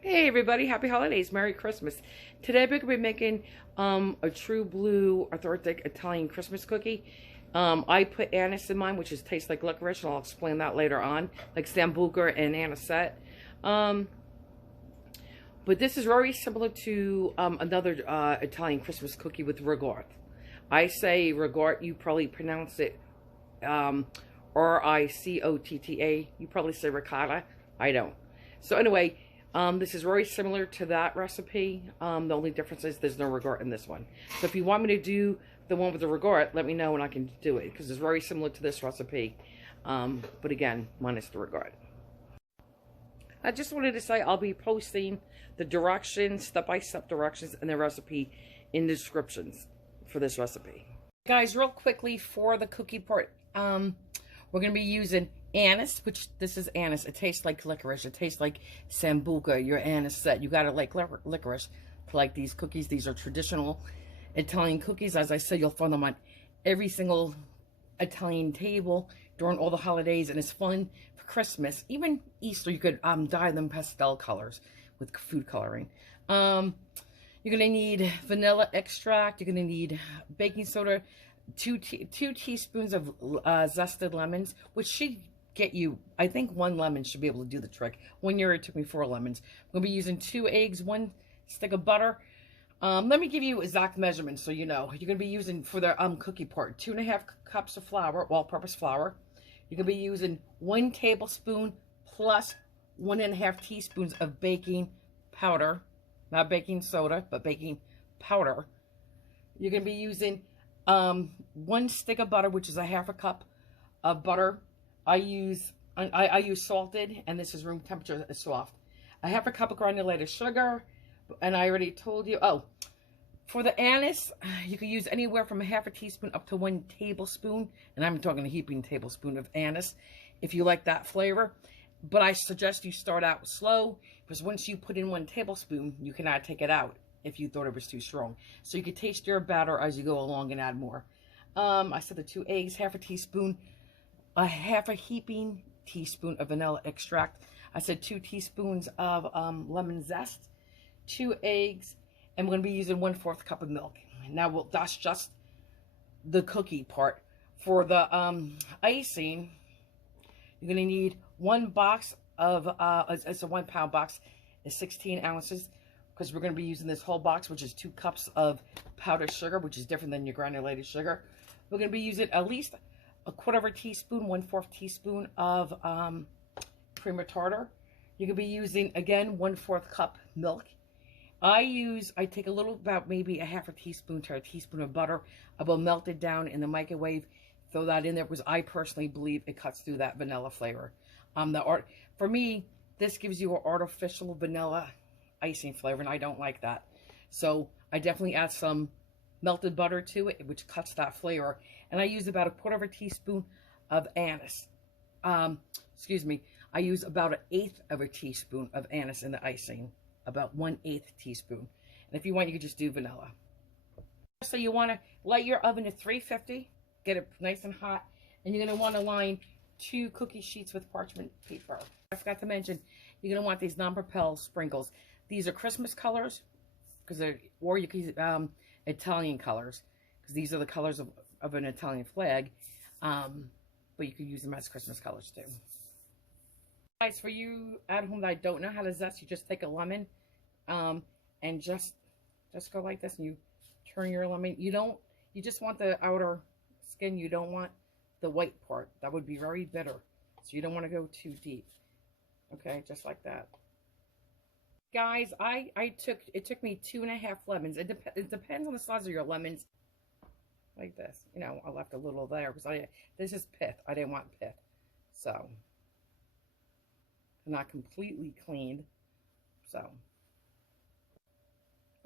Hey everybody, happy holidays, Merry Christmas. Today we're going to be making a true blue authentic Italian Christmas cookie. I put anise in mine, which tastes like licorice, and I'll explain that later on, like sambuca and anisette. But this is very similar to another Italian Christmas cookie with ricotta. I say ricotta, you probably pronounce it R-I-C-O-T-T-A. You probably say ricotta. I don't. So anyway, this is very similar to that recipe. The only difference is there's no ricotta in this one. So if you want me to do the one with the ricotta, let me know and I can do it, because it's very similar to this recipe. But again, minus the ricotta. I just wanted to say I'll be posting the directions, step-by-step directions, and the recipe in the descriptions for this recipe. Guys, real quickly for the cookie part, we're going to be using anise, which this is anise. It tastes like licorice. It tastes like sambuca, your anisette. You got to like licorice to like these cookies. These are traditional Italian cookies. As I said, you'll find them on every single Italian table during all the holidays, and it's fun for Christmas. Even Easter, you could dye them pastel colors with food coloring. You're going to need vanilla extract. You're going to need baking soda, two teaspoons of zested lemons, which should get you, I think 1 lemon should be able to do the trick. 1 year it took me 4 lemons. I'm going to be using 2 eggs, 1 stick of butter. Let me give you exact measurements so you know. You're going to be using, for the cookie part, 2½ cups of flour, all-purpose flour. You're going to be using 1 tablespoon plus 1½ teaspoons of baking powder. Not baking soda, but baking powder. You're going to be using 1 stick of butter, which is ½ cup of butter. I use salted, and this is room temperature, it's soft. ½ cup of granulated sugar, and I already told you. Oh, for the anise, you can use anywhere from ½ teaspoon up to 1 tablespoon, and I'm talking a heaping tablespoon of anise, if you like that flavor. But I suggest you start out slow, because once you put in 1 tablespoon, you cannot take it out if you thought it was too strong. So you can taste your batter as you go along and add more. I said the 2 eggs, ½ teaspoon, ½ heaping teaspoon of vanilla extract. I said 2 teaspoons of lemon zest, 2 eggs, and we're going to be using 1/4 cup of milk. Now, that's just the cookie part. For the icing, you're going to need 1 box of, it's a 1 pound box, it's 16 ounces, because we're going to be using this whole box, which is 2 cups of powdered sugar, which is different than your granulated sugar. We're going to be using at least 1/4 teaspoon, 1/4 teaspoon of cream of tartar. You could be using, again, 1/4 cup milk. I take a little, about maybe ½ teaspoon to a teaspoon of butter. I will melt it down in the microwave, throw that in there, because I personally believe it cuts through that vanilla flavor. For me, this gives you an artificial vanilla icing flavor, and I don't like that. So I definitely add some melted butter to it, which cuts that flavor. And I use about 1/4 teaspoon of anise. Excuse me. I use about 1/8 teaspoon of anise in the icing. About 1/8 teaspoon. And if you want, you could just do vanilla. So you want to light your oven to 350. Get it nice and hot. And you're going to want to line 2 cookie sheets with parchment paper. I forgot to mention, you're going to want these non-propel sprinkles. These are Christmas colors, or you can use Italian colors, because these are the colors of an Italian flag. But you could use them as Christmas colors too. Guys, for you at home that don't know how to zest, you just take a lemon, and just go like this, and you turn your lemon. You just want the outer skin. You don't want the white part. That would be very bitter. So you don't want to go too deep. Okay, just like that. Guys, it took me 2½ lemons. It depends on the size of your lemons. Like this. You know, I left a little there because this is pith. I didn't want pith. So, not completely cleaned. So,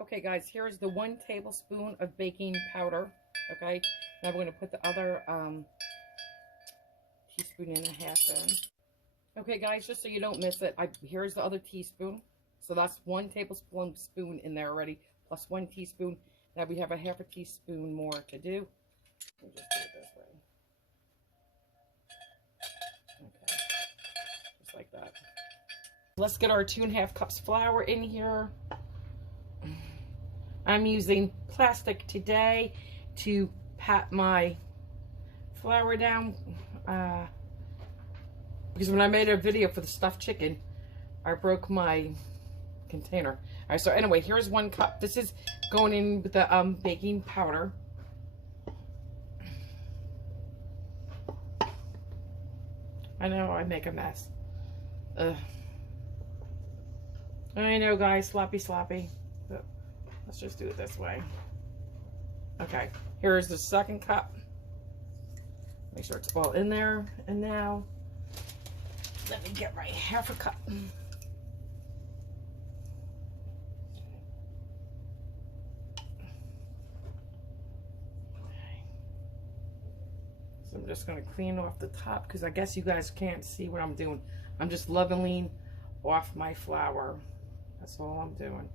okay, guys, here's the 1 tablespoon of baking powder. Okay, now we're going to put the other teaspoon and a half in. Okay, guys, just so you don't miss it, here's the other teaspoon. So that's 1 tablespoon in there already, plus 1 teaspoon. Now we have ½ teaspoon more to do. We'll just do it this way. Okay, just like that. Let's get our 2.5 cups flour in here. I'm using plastic today to pat my flour down because when I made a video for the stuffed chicken, I broke my container. All right, so anyway, here's 1 cup. This is going in with the baking powder. I know I make a mess. Ugh. I know, guys, sloppy. But let's just do it this way. Okay, here's the 2nd cup. Make sure it's all in there. And now, let me get my 1/2 cup. So I'm just going to clean off the top because I guess you guys can't see what I'm doing. I'm just leveling off my flour. That's all I'm doing.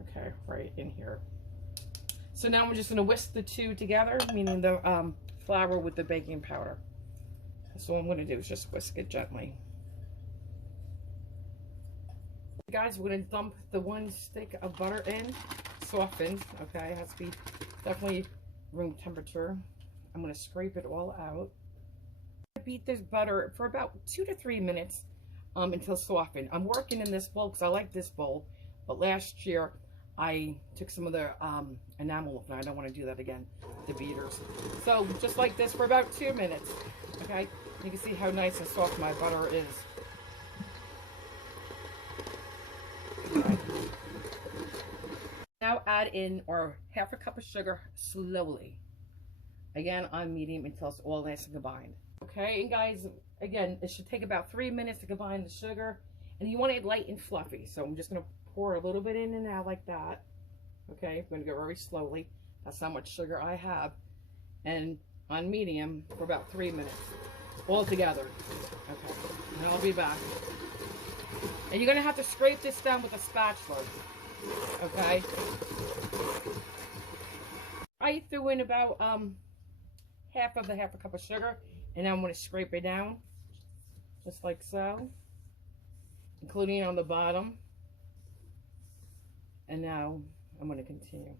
Okay, right in here. So now I'm just going to whisk the two together, meaning the flour with the baking powder. That's all I'm going to do is just whisk it gently. Guys, we're going to dump the 1 stick of butter in, softened. Okay, it has to be definitely room temperature. I'm going to scrape it all out. Beat this butter for about 2 to 3 minutes until softened. I'm working in this bowl because I like this bowl, but last year I took some of the enamel and I don't want to do that again, the beaters. So just like this for about 2 minutes. Okay, you can see how nice and soft my butter is. Okay. Now add in our 1/2 cup of sugar slowly. Again, on medium until it's all nice and combined. Okay, and guys, again, it should take about 3 minutes to combine the sugar, and you want it light and fluffy. So I'm just going to pour a little bit in and out like that. Okay, I'm going to go very slowly. That's how much sugar I have. And on medium for about 3 minutes, all together. Okay, and I'll be back. And you're going to have to scrape this down with a spatula. Okay. I threw in about half of the 1/2 cup of sugar, and now I'm going to scrape it down just like so, including on the bottom. And now I'm going to continue.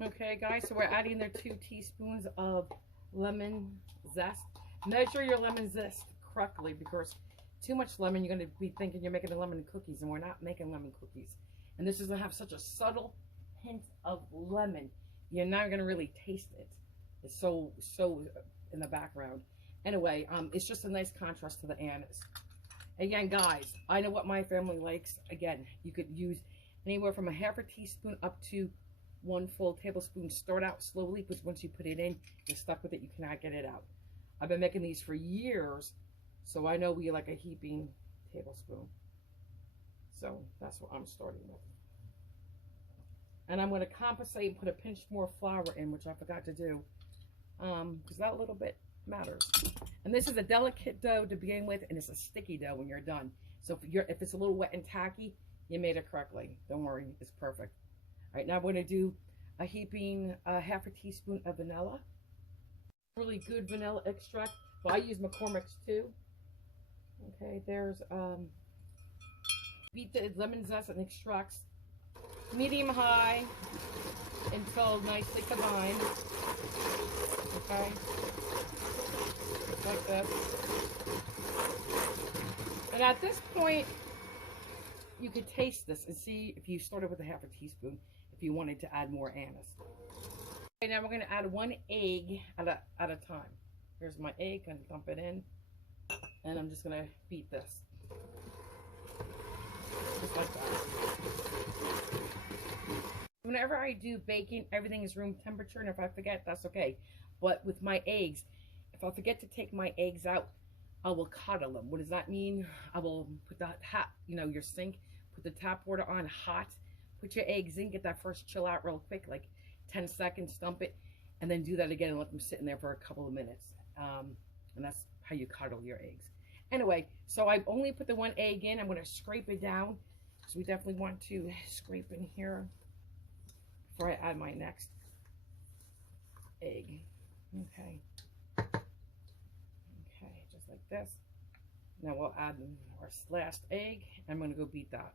Okay, guys, so we're adding there 2 teaspoons of lemon zest. Measure your lemon zest correctly because too much lemon, you're going to be thinking you're making lemon cookies, and we're not making lemon cookies. And this is going to have such a subtle hint of lemon. You're not going to really taste it. It's so in the background. Anyway, it's just a nice contrast to the anise. Again, guys, I know what my family likes. Again, you could use anywhere from a 1/2 teaspoon up to 1 full tablespoon. Start out slowly because once you put it in, you're stuck with it. You cannot get it out. I've been making these for years, so I know we like a heaping tablespoon. So that's what I'm starting with. And I'm going to compensate and put a pinch more flour in, which I forgot to do, because that little bit matters. And this is a delicate dough to begin with, and it's a sticky dough when you're done. So if it's a little wet and tacky, you made it correctly. Don't worry, it's perfect. All right, now we're going to do a heaping 1/2 teaspoon of vanilla. Really good vanilla extract. Well, I use McCormick's too. Okay, there's beat the lemon zest and extracts medium high until nicely combined. Okay, just like this. And at this point, you could taste this and see if you started with a 1/2 teaspoon if you wanted to add more anise. Okay, now we're going to add 1 egg at a time. Here's my egg, and dump it in, and I'm just going to beat this. Just like that. Whenever I do baking, everything is room temperature, and if I forget, that's okay. But with my eggs, if I forget to take my eggs out, I will coddle them. What does that mean? I will put the tap, your sink, put the tap water on hot, put your eggs in, get that first chill out real quick, like 10 seconds, dump it, and then do that again and let them sit in there for a couple of minutes. And that's how you cuddle your eggs. Anyway, so I've only put the one egg in. I'm going to scrape it down. So we definitely want to scrape in here before I add my next egg. Okay. Okay, just like this. Now we'll add our last egg. I'm going to go beat that.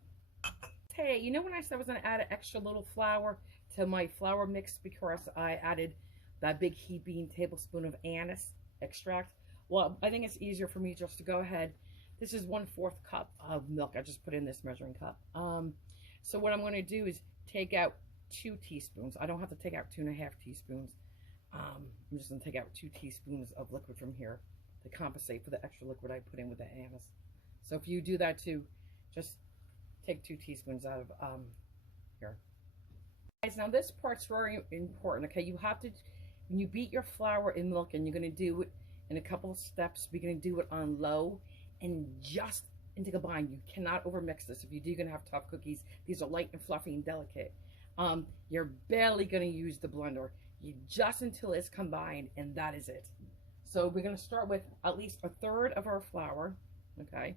Hey, you know when I said I was going to add an extra little flour to my flour mix because I added that big heaping tablespoon of anise extract? Well, I think it's easier for me just to go ahead. This is 1/4 cup of milk. I just put in this measuring cup. So what I'm going to do is take out 2 teaspoons. I don't have to take out 2.5 teaspoons. I'm just going to take out 2 teaspoons of liquid from here to compensate for the extra liquid I put in with the anise. So if you do that too, just take 2 teaspoons out of here. Guys, now this part's very important. Okay, you have to, when you beat your flour in milk, and you're going to do it in a couple of steps, we're going to do it on low and just into combine. You cannot overmix this. If you do, you're going to have tough cookies. These are light and fluffy and delicate. You're barely going to use the blender. You just until it's combined, and that is it. So we're going to start with at least 1/3 of our flour. Okay,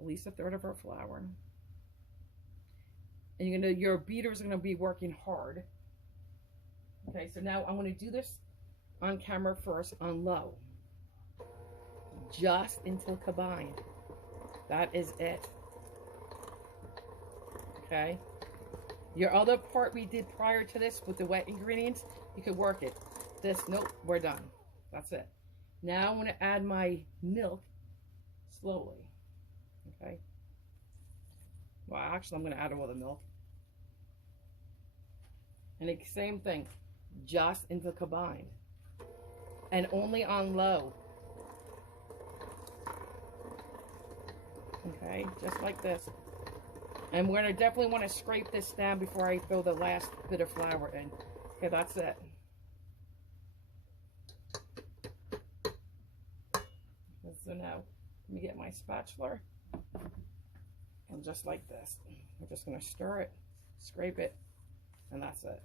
at least 1/3 of our flour. And your beater is going to be working hard. Okay, so now I'm going to do this on camera first on low, just until combined. That is it. Okay, your other part we did prior to this with the wet ingredients, you could work it. This, nope, we're done. That's it. Now I'm going to add my milk slowly. Okay, well, actually I'm going to add all the milk, and the same thing, just until combined, and only on low. Okay, just like this. And we're going to definitely want to scrape this down before I throw the last bit of flour in. Okay, that's it. So now, let me get my spatula. And just like this. We're just going to stir it, scrape it, and that's it.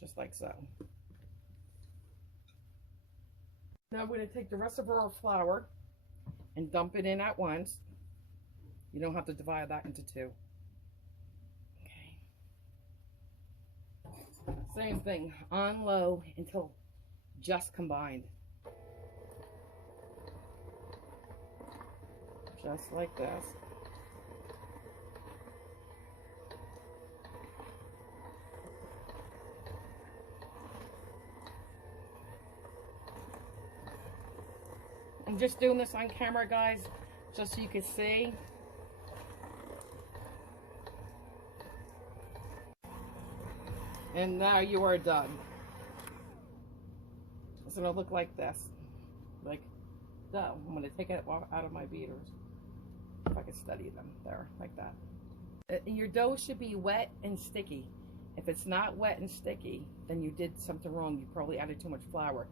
Just like so. Now we're going to take the rest of our flour and dump it in at once. You don't have to divide that into 2. Okay. Same thing, on low until just combined. Just like this. I'm just doing this on camera, guys, just so you can see. And now you are done. It's going to look like this. Like dough. I'm going to take it out of my beaters. If I can study them. There, like that. Your dough should be wet and sticky. If it's not wet and sticky, then you did something wrong. You probably added too much flour.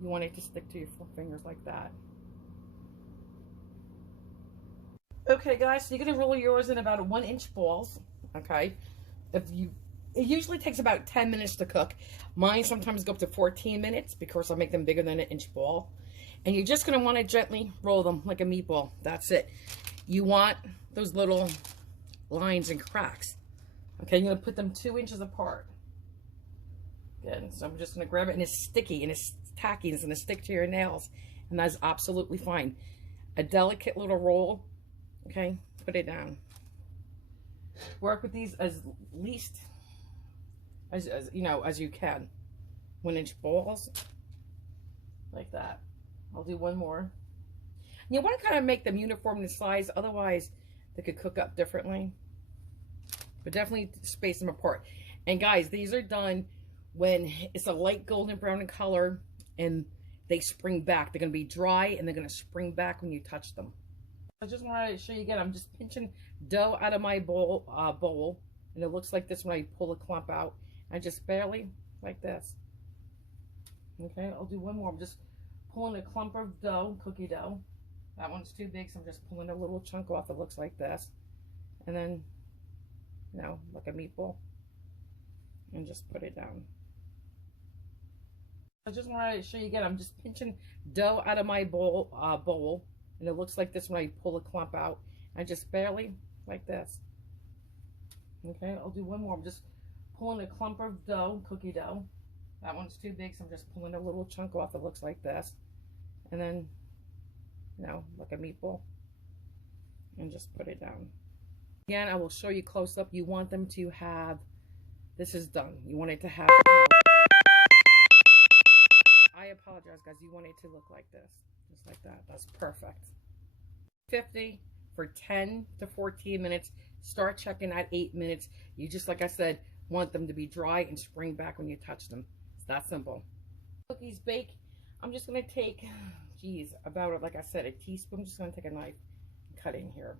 You want it to stick to your fingers like that. Okay, guys, so you're going to roll yours in about 1-inch balls. Okay. It usually takes about 10 minutes to cook. Mine sometimes go up to 14 minutes because I make them bigger than an inch ball. And you're just going to want to gently roll them like a meatball. That's it. You want those little lines and cracks. Okay, you're going to put them 2 inches apart. Good. So I'm just going to grab it, and it's sticky and it's tacky. It's going to stick to your nails, and that's absolutely fine. A delicate little roll. Okay, put it down. Work with these as least as you know, as you can. 1-inch balls like that. I'll do one more. You want to kind of make them uniform in size, otherwise they could cook up differently. But definitely space them apart. And guys, these are done when it's a light golden brown in color and they spring back. They're going to be dry and they're going to spring back when you touch them. I just want to show you again, I'm just pinching dough out of my bowl, and it looks like this when I pull a clump out. I just barely, like this. Okay, I'll do one more. I'm just pulling a clump of dough, cookie dough. That one's too big, so I'm just pulling a little chunk off that looks like this. And then, you know, like a meatball. And just put it down. I just want to show you again. I'm just pinching dough out of my bowl, and it looks like this when I pull a clump out. I just barely like this. Okay, I'll do one more. I'm just pulling a clump of dough, cookie dough. That one's too big, so I'm just pulling a little chunk off. It looks like this, and then, you know, like a meatball, and just put it down. Again, I will show you close up. You want them to have. This is done. You want it to have. I apologize, guys. You want it to look like this. Just like that. That's perfect. 50 for 10 to 14 minutes. Start checking at 8 minutes. You just, like I said, want them to be dry and spring back when you touch them. It's that simple. Cookies bake. I'm just going to take, geez, about, like I said, a teaspoon. I'm just going to take a knife and cut in here.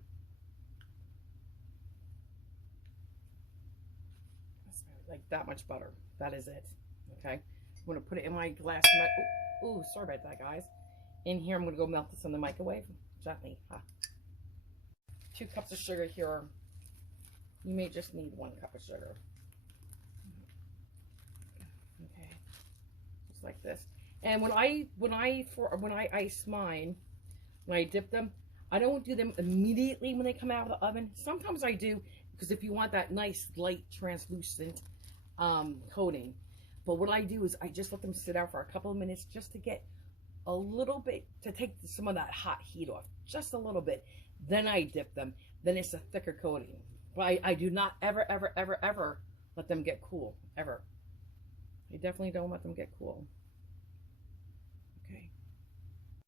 Like that much butter. That is it. Okay. I'm going to put it in my glass. Ooh, sorry about that, guys. In here, I'm going to go melt this in the microwave gently. 2 cups of sugar here. You may just need 1 cup of sugar. Okay, just like this. And when I ice mine, when I dip them, I don't do them immediately when they come out of the oven. Sometimes I do, because if you want that nice light translucent coating. But what I do is I just let them sit out for a couple of minutes just to get a little bit, to take some of that hot heat off, just a little bit. Then I dip them. Then it's a thicker coating. But I do not ever let them get cool, ever. I definitely don't let them get cool. Okay.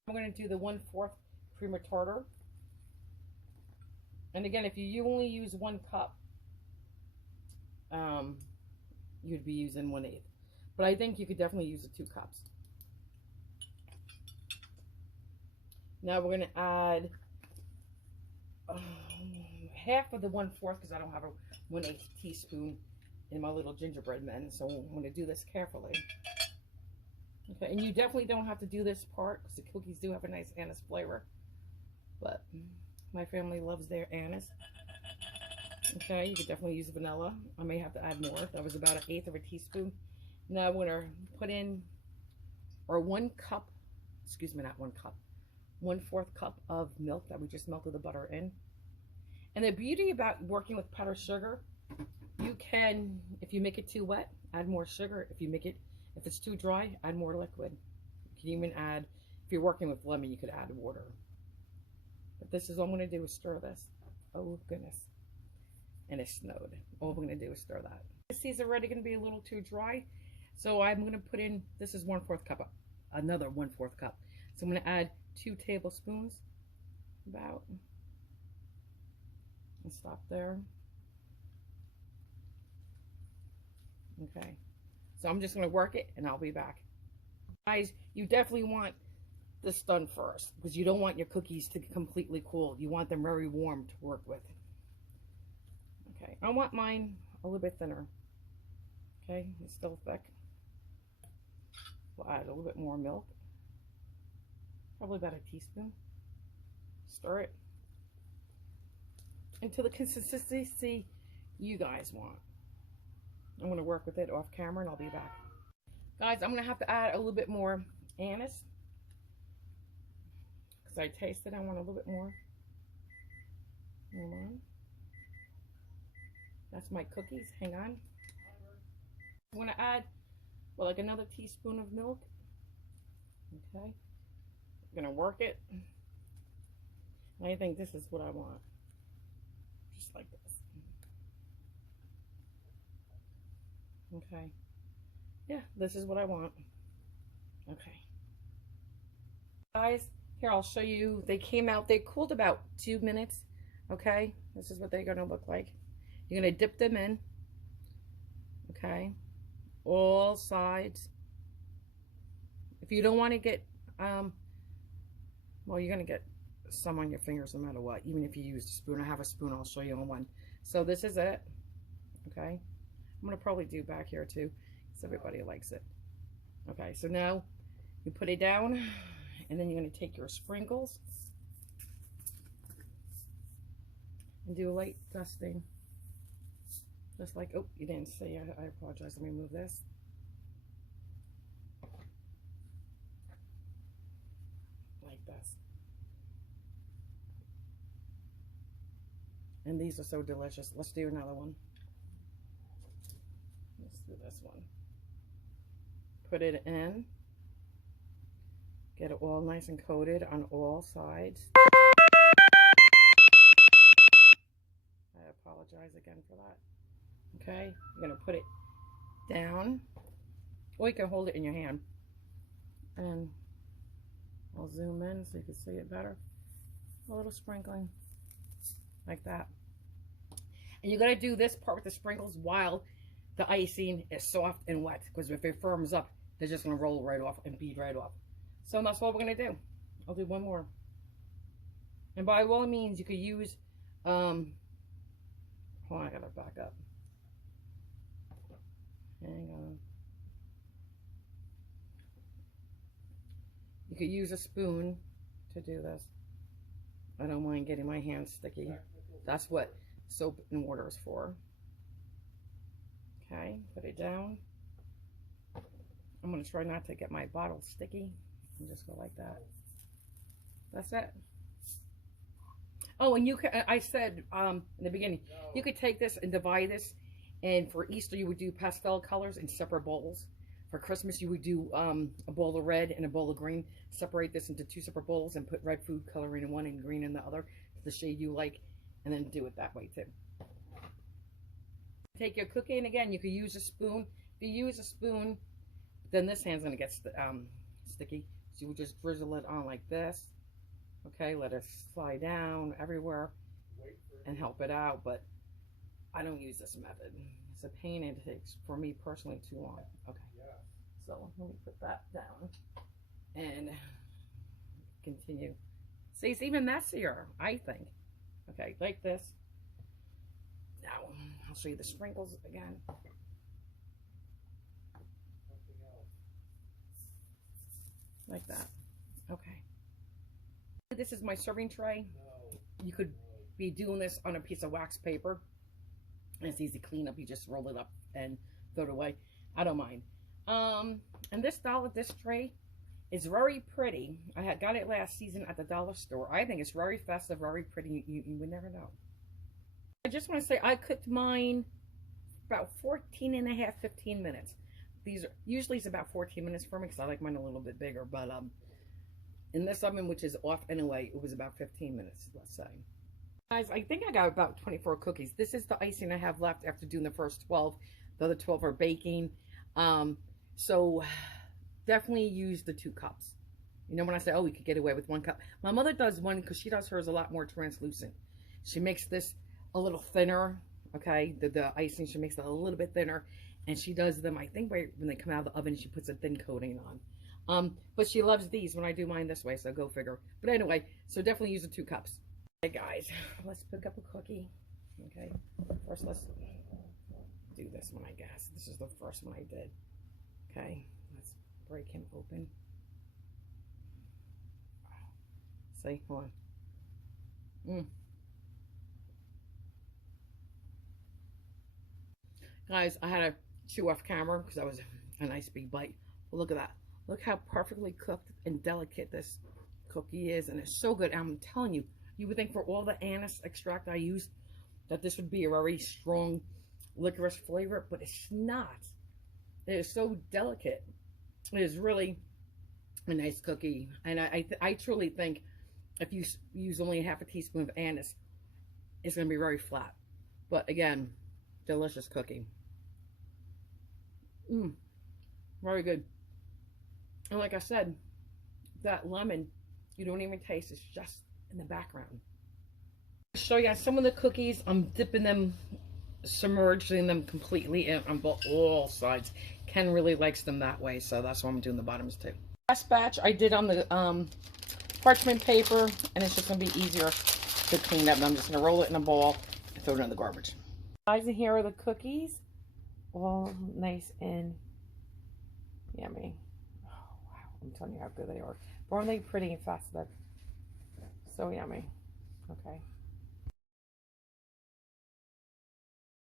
I'm going to do the 1/4 cream of tartar. And again, if you only use 1 cup, you'd be using 1/8. But I think you could definitely use the 2 cups. Now we're going to add half of the 1/4, because I don't have a 1/8 teaspoon in my little gingerbread men. So I'm going to do this carefully. Okay, and you definitely don't have to do this part, because the cookies do have a nice anise flavor. But my family loves their anise. Okay, you could definitely use vanilla. I may have to add more. That was about 1/8 of a teaspoon. Now I'm going to put in, or 1 cup, excuse me, not 1 cup, 1/4 cup of milk that we just melted the butter in. And the beauty about working with powdered sugar, you can, if you make it too wet, add more sugar. If it's too dry, add more liquid. You can even add, if you're working with lemon, you could add water. But this is all I'm going to do is stir this. Oh, goodness. And it snowed. All I'm going to do is stir that. These are already going to be a little too dry. So I'm going to put in, this is 1/4 cup, another 1/4 cup. So I'm going to add 2 tablespoons, about, and stop there. Okay. So I'm just going to work it, and I'll be back. Guys, you definitely want this done first, because you don't want your cookies to completely cool. You want them very warm to work with. Okay, I want mine a little bit thinner. Okay, it's still thick. We'll add a little bit more milk. Probably about a teaspoon. Stir it into the consistency you guys want. I'm going to work with it off camera, and I'll be back. Guys, I'm going to have to add a little bit more anise, because I tasted, I want a little bit more. Hold on. That's my cookies. Hang on. I'm going to add, well, like another teaspoon of milk. Okay. I'm going to work it. And I think this is what I want. Just like this. Okay. Yeah, this is what I want. Okay. Guys, here I'll show you. They came out, they cooled about 2 minutes. Okay. This is what they're going to look like. You're going to dip them in. Okay. All sides. If you don't want to get, well, you're going to get some on your fingers no matter what, even if you use a spoon. I have a spoon, I'll show you on one. So this is it. Okay. I'm going to probably do back here too, because everybody likes it. Okay, so now you put it down, and then you're going to take your sprinkles and do a light dusting. Just like, oh, you didn't see, I apologize. Let me move this. like this. And these are so delicious. Let's do another one. Let's do this one. Put it in. Get it all nice and coated on all sides. I apologize again for that. Okay, you're going to put it down. Or you can hold it in your hand. And I'll zoom in so you can see it better. A little sprinkling. Like that. And you got to do this part with the sprinkles while the icing is soft and wet. Because if it firms up, they're just going to roll right off and bead right off. So that's what we're going to do. I'll do one more. And by all means, you could use, hold on, I got to back up. Hang on. You could use a spoon to do this. I don't mind getting my hands sticky. That's what soap and water is for. Okay, put it down. I'm going to try not to get my bottle sticky. And just go like that. That's it. Oh, and you can, I said in the beginning, you could take this and divide this. And for Easter, you would do pastel colors in separate bowls. For Christmas, you would do a bowl of red and a bowl of green. Separate this into 2 separate bowls and put red food coloring in one and green in the other, the shade you like, and then do it that way too. Take your cookie, and again, you could use a spoon. If you use a spoon, then this hand's going to get sticky. So you would just drizzle it on like this. Okay, let it slide down everywhere and help it out. But I don't use this method. It's a pain, and it takes, for me personally, too long. Okay, so let me put that down and continue. See, it's even messier, I think. Okay, like this. Now, I'll show you the sprinkles again. Like that. Okay. This is my serving tray. You could be doing this on a piece of wax paper. And it's easy to clean up. You just roll it up and throw it away. I don't mind. And this this tray is very pretty. I had got it last season at the dollar store. I think it's very festive, very pretty. You would never know. I just want to say I cooked mine about 14 and a half, 15 minutes. These are usually it's about 14 minutes for me because I like mine a little bit bigger. But in this oven, which is off anyway, it was about 15 minutes, let's say. Guys, I think I got about 24 cookies. This is the icing I have left after doing the first 12. The other 12 are baking. So definitely use the 2 cups. You know, when I say, oh, we could get away with 1 cup. My mother does one because she does hers a lot more translucent. She makes this a little thinner, okay? The icing, she makes it a little bit thinner. And she does them, I think, right when they come out of the oven, she puts a thin coating on. But she loves these when I do mine this way, so go figure. But anyway, so definitely use the 2 cups. Okay, guys, let's pick up a cookie. Okay, first let's do this one, I guess. This is the first one I did. Okay, let's break him open. See, hold on. Guys, I had to chew off camera because that was a nice big bite. But look at that. Look how perfectly cooked and delicate this cookie is. And it's so good. I'm telling you, you would think for all the anise extract I used that this would be a very strong licorice flavor, but it's not. It is so delicate. It is really a nice cookie. And I truly think if you use only half a teaspoon of anise, it's going to be very flat. But again, delicious cookie. Very good. And like I said, that lemon, you don't even taste. It's just in the background. I'll show you some of the cookies. I'm dipping them, submerging them completely in on all sides. Ken really likes them that way, so that's why I'm doing the bottoms too. Last batch I did on the parchment paper, and it's just going to be easier to clean up. And I'm just going to roll it in a ball and throw it in the garbage. Guys, and here are the cookies. All nice and yummy. Oh, wow. I'm telling you how good they are. Aren't they pretty and fast? So yummy. Okay.